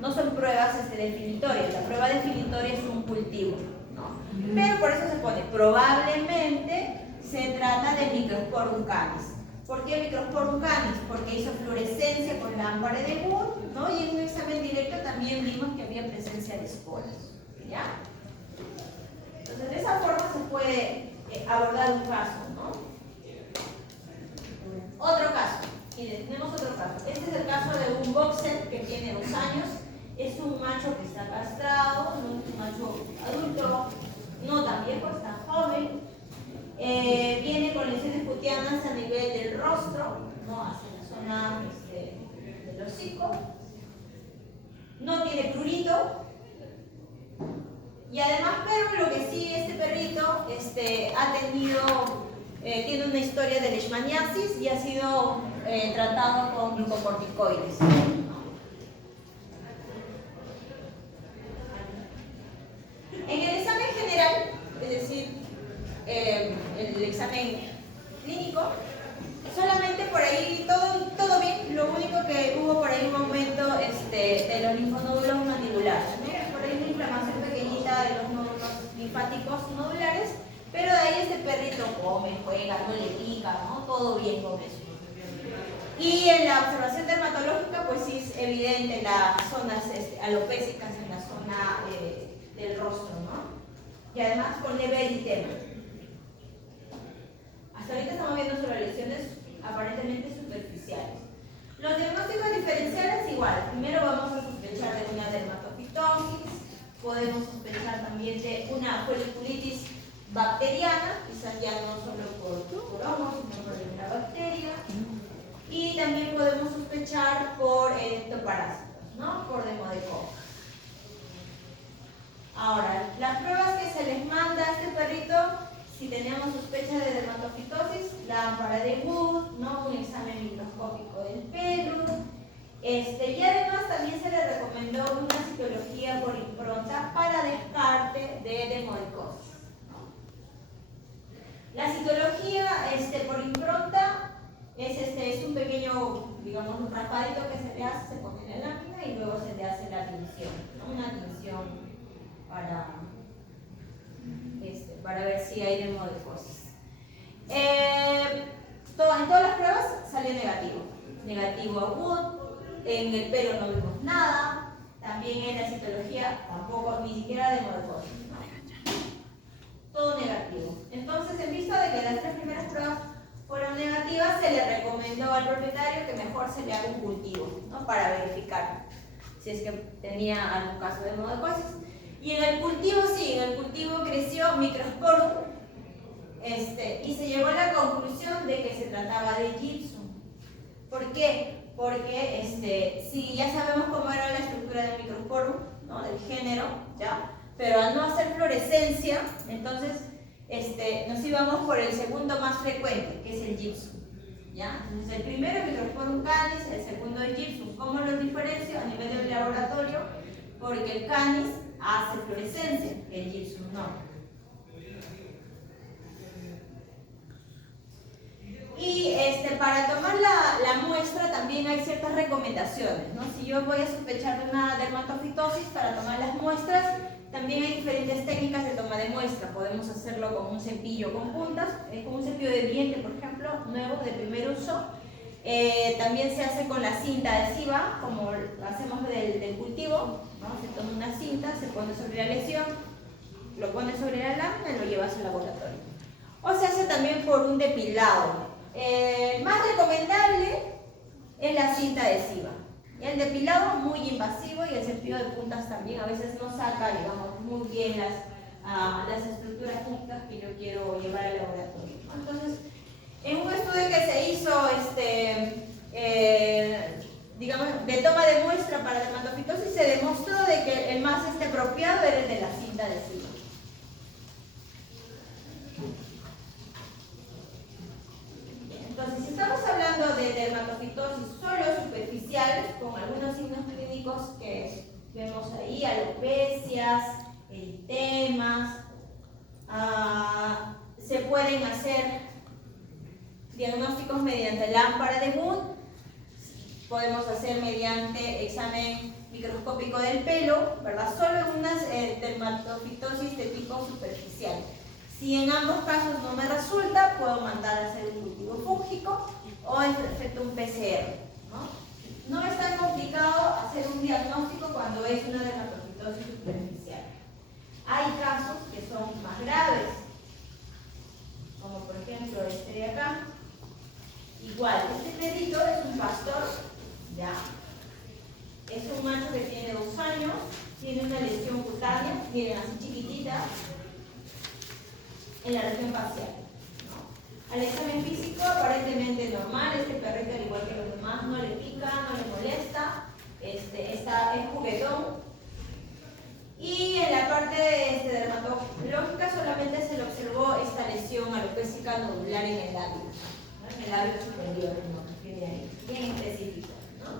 no son pruebas definitorias. La prueba definitoria es un cultivo, ¿no? Pero por eso se pone probablemente se trata de Microsporum canis. ¿Por qué Microsporum canis? Porque hizo fluorescencia con lámpara de Wood, ¿no? Y en un examen directo también vimos que había presencia de esporas, ¿ya? Entonces de esa forma se puede abordar un caso, ¿no? Otro caso, miren, tenemos otro caso. Este es el caso de un boxer que tiene 2 años. Es un macho que está castrado, no es un macho adulto, no tan viejo, está joven. Viene con lesiones cutianas a nivel del rostro, ¿no? Hacia la zona del hocico. No tiene prurito. Y además, pero lo que sí, este perrito ha tenido, tiene una historia de leishmaniasis y ha sido tratado con glucocorticoides. En el examen general, es decir, el examen clínico, solamente por ahí todo bien. Lo único que hubo por ahí un aumento de los linfonódulos mandibulares, ¿no? Por ahí una inflamación pequeñita de los nódulos linfáticos nodulares, pero de ahí este perrito come, juega, no le pica, ¿no? Todo bien con eso. Y en la observación dermatológica, pues sí es evidente las zonas alopécicas en la zona del rostro, ¿no? Y además con leve eritema. Hasta ahorita estamos viendo sobre lesiones aparentemente superficiales. Los diagnósticos diferenciales igual. Primero vamos a sospechar de una dermatofitosis, podemos sospechar también de una foliculitis bacteriana, quizás ya no solo por hongos, sino por una bacteria. Y también podemos sospechar por ectoparásitos, ¿no? Por Demodecoccus. Ahora, las pruebas que se les manda a este perrito, si tenemos sospecha de dermatofitosis, la lámpara de Wood, ¿no? Un examen microscópico del pelo. Y además también se le recomendó una citología por impronta para descarte de Demodecoccus, ¿no? La citología por impronta es un pequeño, digamos, un raspadito que se le hace, se pone en la lámina y luego se le hace la tinción, ¿no? Una tinción para ver si hay Demodecoccus. En todas las pruebas salió negativo. Negativo a Wood, en el pelo no vimos nada, también en la citología tampoco, ni siquiera Demodecoccus, ¿no? Todo negativo. Entonces, en vista de que las 3 primeras pruebas fueron negativas, se le recomendó al propietario que mejor se le haga un cultivo, ¿no? Para verificar si es que tenía algún caso de Demodecoccus. Y en el cultivo sí, en el cultivo creció Microsporum y se llegó a la conclusión de que se trataba de Gibson. ¿Por qué? Porque si ya sabemos cómo era la estructura del microsporum, ¿no? Del género, ¿ya? Pero al no hacer fluorescencia, entonces nos íbamos por el segundo más frecuente, que es el gypsum, ¿ya? Entonces el primero es Microsporum canis, el segundo es gypsum. ¿Cómo los diferencio a nivel del laboratorio? Porque el canis hace fluorescencia, el gypsum no. Y para tomar la muestra también hay ciertas recomendaciones, ¿no? Si yo voy a sospechar de una dermatofitosis, para tomar las muestras también hay diferentes técnicas de toma de muestra. Podemos hacerlo con un cepillo con puntas, con un cepillo de diente, por ejemplo, nuevo, de primer uso. También se hace con la cinta adhesiva, como lo hacemos del cultivo, ¿no? Se toma una cinta, se pone sobre la lesión, lo pone sobre la lámina y lo llevas al laboratorio. O se hace también por un depilado. El más recomendable es la cinta adhesiva. El depilado muy invasivo y el cepillo de puntas también a veces no saca, digamos, muy bien las estructuras fúngicas que yo quiero llevar al laboratorio. Entonces, en un estudio que se hizo, digamos, de toma de muestra para dermatofitosis, se demostró de que el más apropiado era el de la cinta adhesiva. Entonces, si estamos hablando de dermatofitosis solo superficial, con algunos signos clínicos que vemos ahí, alopecias, eritemas, se pueden hacer diagnósticos mediante lámpara de Wood, podemos hacer mediante examen microscópico del pelo, ¿verdad? Solo en unas dermatofitosis de tipo superficial. Si en ambos casos no me resulta, puedo mandar a hacer un cultivo fúngico o en su efecto un PCR, ¿no? No es tan complicado hacer un diagnóstico cuando es una dermatofitosis superficial. Hay casos que son más graves, como por ejemplo este de acá. Igual, este perrito es un pastor, ¿ya? Es un macho que tiene 2 años, tiene una lesión cutánea, miren, así chiquitita, en la región facial, ¿no? Al examen físico aparentemente normal, este perrito al igual que los demás no le pica, no le molesta, es juguetón. Y en la parte dermatológica solamente se le observó esta lesión alopécica nodular en el labio, ¿no? En el labio superior, ¿no? Tiene ahí, bien específico, ¿no?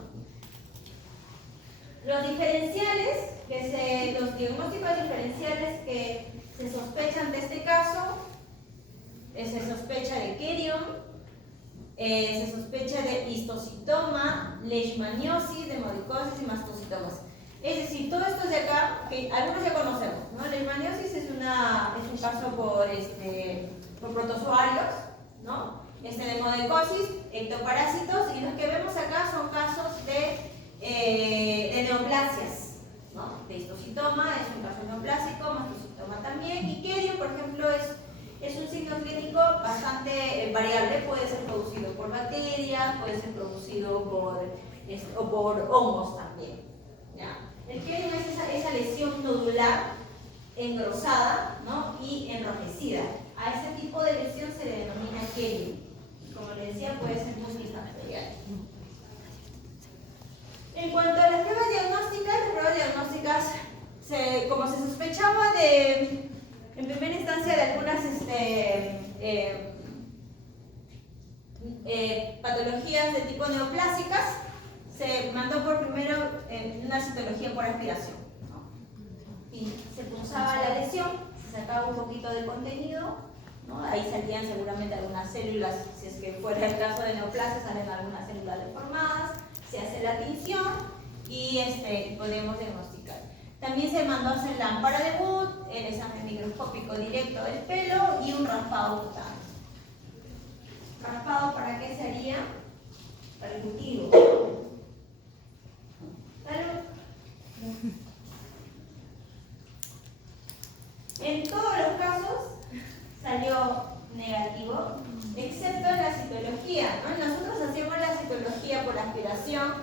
Los diferenciales, los diagnósticos diferenciales que se sospechan de este caso, se sospecha de Kerion, se sospecha de histocitoma, leishmaniosis, demodicosis y mastocitomas. Es decir, todo esto de acá, que algunos ya conocemos, ¿no? Leishmaniosis es un caso por protozoarios, ¿no? Demodicosis, ectoparásitos, y los que vemos acá son casos de neoplasias, ¿no? De histocitoma es un caso neoplásico, mastocitoma también, y Kerion, por ejemplo, es un signo clínico bastante variable, puede ser producido por bacterias, puede ser producido por hongos también, ¿ya? El Kerion es esa lesión nodular engrosada, ¿no? Y enrojecida. A ese tipo de lesión se le denomina Kerion. Como les decía, puede ser multifactorial. En cuanto a las pruebas diagnósticas, como se sospechaba en primera instancia de algunas patologías de tipo neoplásicas, se mandó por primero una citología por aspiración, ¿no? Y se punzaba la lesión, se sacaba un poquito de contenido, ¿no? Ahí salían seguramente algunas células, si es que fuera el caso de neoplasia, salen algunas células deformadas, se hace la tinción y podemos diagnosticar. También se mandó a hacer lámpara de Wood, el examen microscópico directo del pelo y un raspado cutáneo. ¿Raspado para qué sería? Para el cultivo. En todos los casos salió negativo, excepto en la citología, ¿no? Nosotros hacíamos la citología por aspiración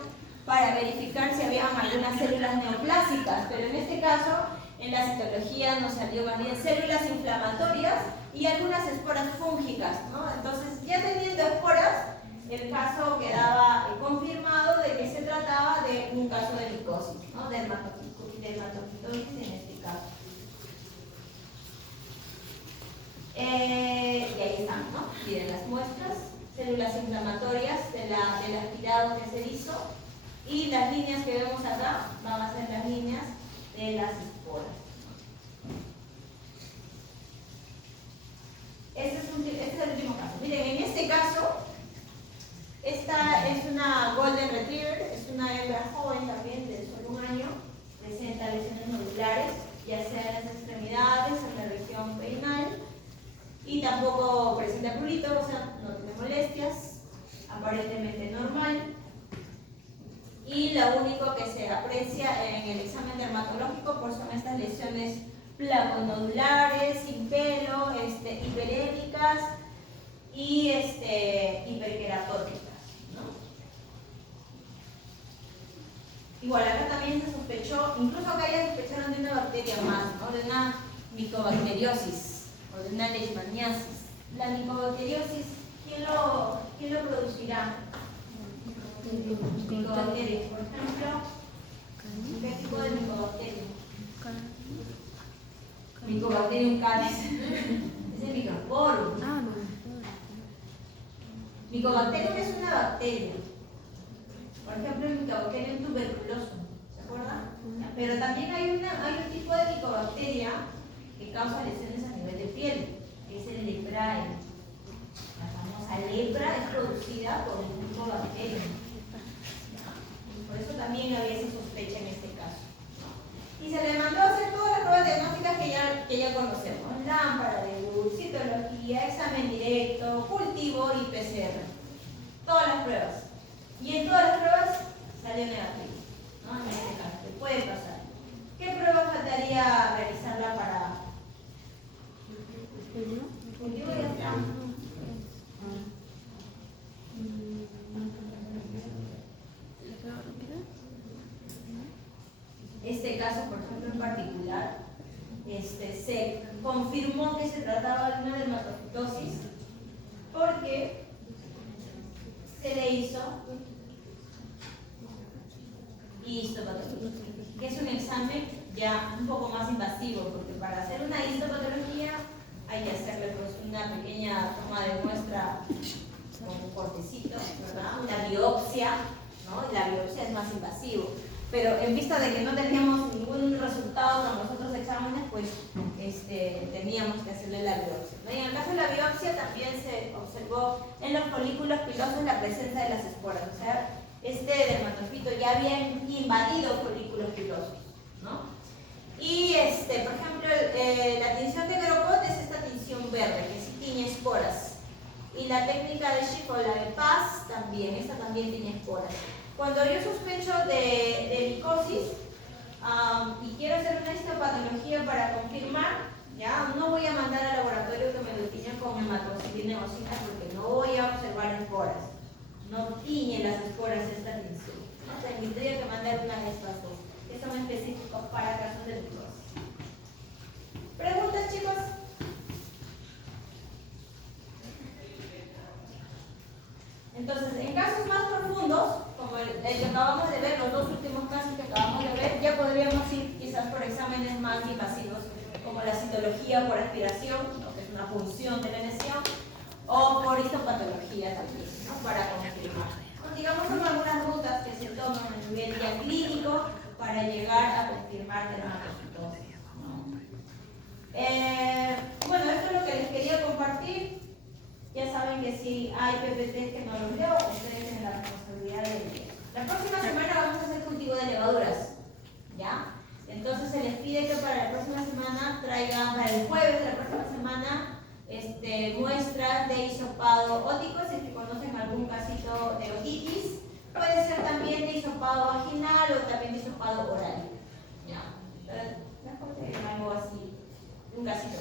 para verificar si había algunas células neoplásicas, pero en este caso, en la citología nos salió más bien células inflamatorias y algunas esporas fúngicas, ¿no? Entonces, ya teniendo esporas, el caso quedaba confirmado de que se trataba de un caso de micosis, ¿no? Dermatofitosis en este caso. Y ahí están, ¿no? Miren las muestras, células inflamatorias del aspirado que se hizo, y las líneas que vemos acá van a ser las líneas de las esporas. Este es el último caso. Miren, en este caso, esta es una Golden Retriever, es una hembra joven también, de solo 1 año, presenta lesiones nodulares, ya sea en las extremidades, en la región perinal, y tampoco presenta prurito, o sea, no tiene molestias, aparentemente normal. Y lo único que se aprecia en el examen dermatológico pues son estas lesiones placonodulares, sin pelo, hiperémicas y hiperqueratóticas, ¿no? Igual acá también se sospechó, incluso acá ya sospecharon de una bacteria más, ¿no? De una micobacteriosis o de una leishmaniasis. La micobacteriosis, ¿quién lo producirá? Micobacterias, por ejemplo, ¿qué tipo de micobacteria? Mycobacterium calis. Es el microsporum. Mycobacterium es una bacteria. Por ejemplo, el Mycobacterium tuberculosum. ¿Se acuerdan? Pero también hay un tipo de micobacteria que causa lesiones a nivel de piel, que es el leprae. La famosa lepra es producida por un Mycobacterium. Por eso también había esa sospecha en este caso. Y se le mandó a hacer todas las pruebas diagnósticas que ya conocemos: lámpara de Wood, citología, examen directo, cultivo y PCR. Todas las pruebas. Y en todas las pruebas salió negativo, ¿no? En este caso, que puede pasar. ¿Qué prueba faltaría realizarla para cultivo? Ya está. Este caso, por ejemplo, en particular, se confirmó que se trataba de una dermatofitosis porque se le hizo histopatología, que es un examen ya un poco más invasivo, porque para hacer una histopatología hay que hacerle pues una pequeña toma de muestra con un cortecito, ¿verdad? Una biopsia, ¿no? Y la biopsia es más invasivo. Pero en vista de que no teníamos ningún resultado con los otros exámenes, pues teníamos que hacerle la biopsia, ¿no? Y en el caso de la biopsia también se observó en los folículos pilosos la presencia de las esporas, o sea, este dermatofito ya había invadido folículos pilosos, ¿no? Y por ejemplo, la tinción de Grocott es esta tinción verde, que sí tiene esporas. Y la técnica de Schiff o la de Paz también, esta también tiene esporas. Cuando yo sospecho de micosis y quiero hacer una histopatología para confirmar, ya no voy a mandar al laboratorio que me lo tiña con hematoxilina eosina porque no voy a observar esporas. No tiñe las esporas esta tinción, ¿no? Tendría que mandar una de estas dos, que son específicos para casos de micosis. ¿Preguntas, chicos? Entonces, en casos más profundos, como el que acabamos de ver, los dos últimos casos que acabamos de ver, ya podríamos ir quizás por exámenes más invasivos, como la citología por aspiración, ¿no? Que es una función de la lesión, o por histopatología también, ¿no? Para confirmar. ¿No? Digamos, son algunas rutas que se toman a nivel ya clínico para llegar a confirmar dermatofitosis, ¿no? Bueno, esto es lo que les quería compartir. Ya saben que si hay PPT que no los leo, ustedes tienen la responsabilidad de leer. La próxima semana vamos a hacer cultivo de levaduras, ¿ya? Entonces se les pide que para la próxima semana traigan, para el jueves de la próxima semana, muestras de hisopado ótico, si es que conocen algún casito de otitis. Puede ser también de hisopado vaginal o también de hisopado oral, ¿ya? Entonces, algo así, un casito.